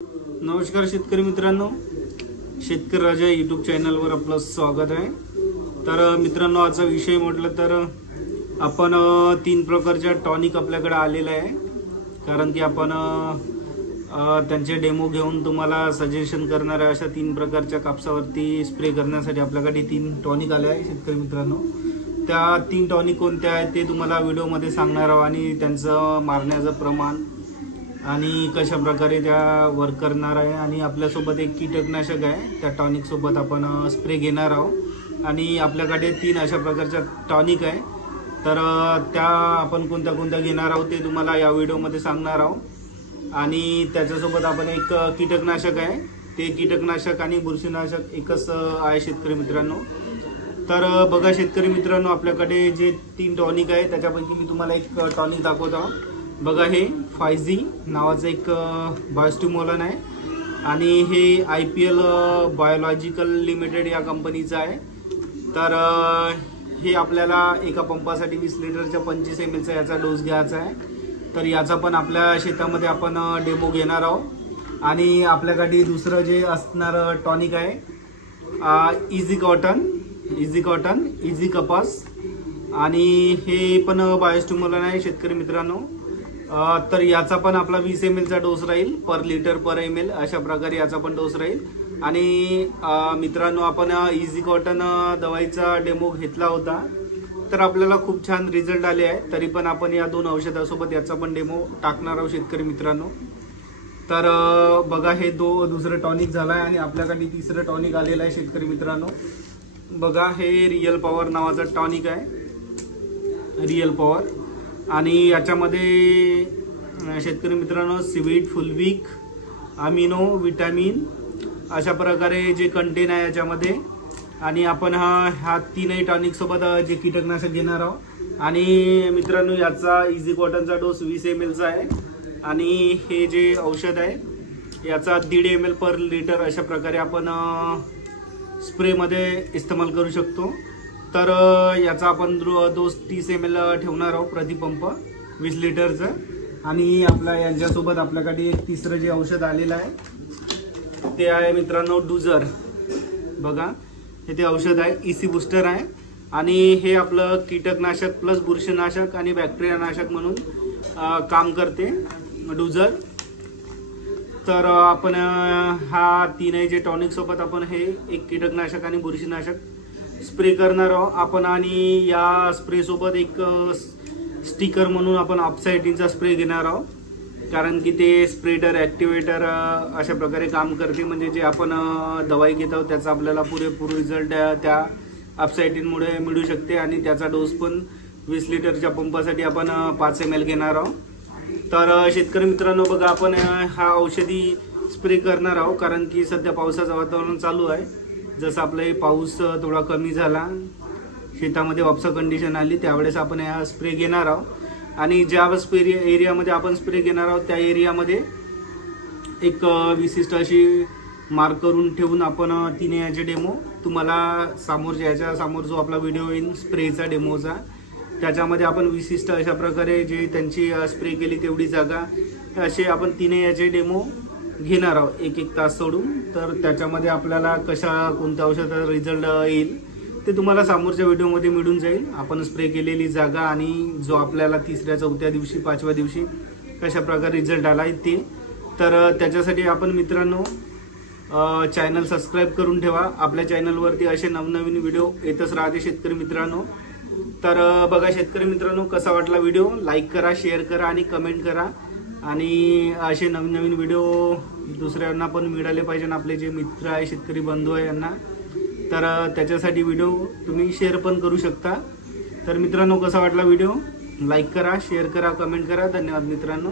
नमस्कार शेतकरी मित्रांनो, शेतकरी राजा यूट्यूब चॅनलवर आपलं स्वागत आहे। तर मित्रांनो, आजचा विषय म्हटलं तर आपण 3 प्रकारच्या टॉनिक आपल्याकडे आलेला आहे, कारण की आपण त्यांचे डेमो घेऊन तुम्हाला सजेशन करणार आहे। अशा 3 प्रकारच्या कापसावरती स्प्रे करण्यासाठी आपल्याकडे 3 टॉनिक आले आहे शेतकरी मित्रांनो। त्या 3 टॉनिक कोणत्या आहेत ते तुम्हाला व्हिडिओमध्ये सांगणार आहोत आणि त्यांचं मारण्याचं प्रमाण आणि कशा प्रकारे त्या वर्क करणार आहे। आणि आपल्यासोबत एक कीटकनाशक आहे, त्या टॉनिक सोबत आपण स्प्रे घेणार आहोत। आणि आपल्याकडे 3 अशा प्रकारच्या टॉनिक आहे, तर त्या आपण कोणत्या कोणत्या घेणार आहोत ते तुम्हाला या व्हिडिओमध्ये सांगणार आहोत। आणि त्याच्यासोबत आपण एक कीटकनाशक आहे, ते कीटकनाशक आणि बुरशीनाशक एकच आहे शेतकरी मित्रांनो। तर बघा शेतकरी मित्रांनो, आपल्याकडे जे 3 टॉनिक आहे त्याच्यापैकी मी तुम्हाला एक टॉनिक दाखवत आहे। बघा, हे 5G नावाचं एक बायोस्टिम्युलन आहे आणि हे IPL बायोलॉजिकल लिमिटेड या कंपनीचं आहे। तर हे आपल्याला एका पंपासाठी 20 लिटरच्या 25 ml चा याचा डोस घ्यायचा आहे। तर याचा पण आपल्या शेतामध्ये आपण डेमो घेणार आहोत। आणि आपल्याकडे दुसरं जे असणार टॉनिक आहे इझी कॉटन इझी कपास, आणि हे पण बायोस्टिम्युलन आहे शेतकरी मित्रांनो। तर याचा पण आपला 20 ml चा डोस राहील, पर लिटर पर ml अशा प्रकारे याचा पण डोस राहील। आणि मित्रांनो, आपण इझी कॉटन दवाईचा डेमो घेतला होता, तर आपल्याला खूप छान रिझल्ट आले आहे। तरी पण आपण या 2 औषधासोबत याचा पण डेमो टाकणार आहोत शेतकरी मित्रांनो। तर बघा, हे दुसरं टॉनिक झालं आहे आणि आपल्याकडे तिसरं टॉनिक आलेलं आहे शेतकरी मित्रांनो। बघा, हे रियल पॉवर नावाचं टॉनिक आहे, रियल पॉवर। आणि याच्यामध्ये शेतकरी मित्रांनो सीवीड, फुलविक, अमिनो, विटॅमिन अशा प्रकारे जे कंटेन आहे याच्यामध्ये। आणि आपण ह्या 3 टॉनिक सोबत जे कीटकनाशक घेणार आहोत। आणि मित्रांनो, याचा इझी कॉटनचा डोस 20 ml चा आहे आणि हे जे औषध आहे याचा 1.5 ml पर लिटर अशा प्रकारे आपण स्प्रेमध्ये इस्तेमाल करू शकतो। तर याचा आपण डोस 30 ml ठेवणार आहोत प्रति पंप 20 लिटरचं। आणि आपल्या यांच्यासोबत आपल्याकडे एक तिसरं जे औषध आलेलं आहे ते आहे मित्रांनो डुझर। बघा, हे ते औषध आहे, इसी बूस्टर आहे आणि हे आपलं कीटकनाशक प्लस बुरशीनाशक आणि बॅक्टेरियानाशक म्हणून काम करते डुझर। तर आपण हा 3 जे टॉनिक सोबत आपण हे एक कीटकनाशक आणि बुरशीनाशक स्प्रे करणार आहोत आपण। आणि या स्प्रे सोबत एक स्टिकर म्हणून आपण ऑप्साइटिनचा स्प्रे घेणार आहोत, कारण की ते स्प्रेडर ॲक्टिवेटर अशा प्रकारे काम करते। म्हणजे जे आपण दवाई घेत आहोत त्याचा आपल्याला पुरेपूर रिझल्ट त्या ऑप्साइटिनमुळे मिळू शकते। आणि त्याचा डोस पण 20 लिटरच्या पंपासाठी आपण 5 ml घेणार आहोत। तर शेतकरी मित्रांनो, बघा, आपण हा औषधी स्प्रे करणार आहोत, कारण की सध्या पावसाचं वातावरण चालू आहे। जसं आपला पाऊस थोडा कमी झाला, शेतामध्ये वापसा कंडिशन आली, त्यावेळेस आपण हा स्प्रे घेणार आहोत। आणि ज्या एरियामध्ये आपण स्प्रे घेणार आहोत त्या एरियामध्ये एक विशिष्ट अशी मार्क करून ठेवून आपण 3 याचे डेमो तुम्हाला याच्या समोर जो आपला व्हिडिओ येईल स्प्रेचा डेमोचा, त्याच्यामध्ये आपण विशिष्ट अशा प्रकारे जे त्यांची स्प्रे केली तेवढी जागा असे आपण 3 याचे डेमो घेणार आहोत, 1-1 तास सोडून। तर त्याच्यामध्ये आपल्याला कोणत्या औषधाचा रिझल्ट येईल ते तुम्हाला समोरच्या व्हिडिओमध्ये मिळून जाईल। आपण स्प्रे केलेली जागा आणि जो आपल्याला 3ऱ्या 4थ्या दिवशी 5व्या दिवशी कशा प्रकारे रिझल्ट आला आहे ते। तर त्याच्यासाठी आपण मित्रांनो चॅनल सबस्क्राईब करून ठेवा। आपल्या चॅनलवरती असे नवनवीन व्हिडिओ येतच राहते शेतकरी मित्रांनो। तर बघा शेतकरी मित्रांनो, कसा वाटला व्हिडिओ लाईक करा, शेअर करा आणि कमेंट करा। आणि असे नवीन व्हिडिओ दुसऱ्यांना पण मिळाले पाहिजे, आपले जे मित्र आहे शेतकरी बंधू आहे यांना। तर त्याच्यासाठी व्हिडिओ तुम्ही शेअर पण करू शकता। तर मित्रांनो, कसा वाटला व्हिडिओ लाईक करा, शेअर करा, कमेंट करा। धन्यवाद मित्रांनो।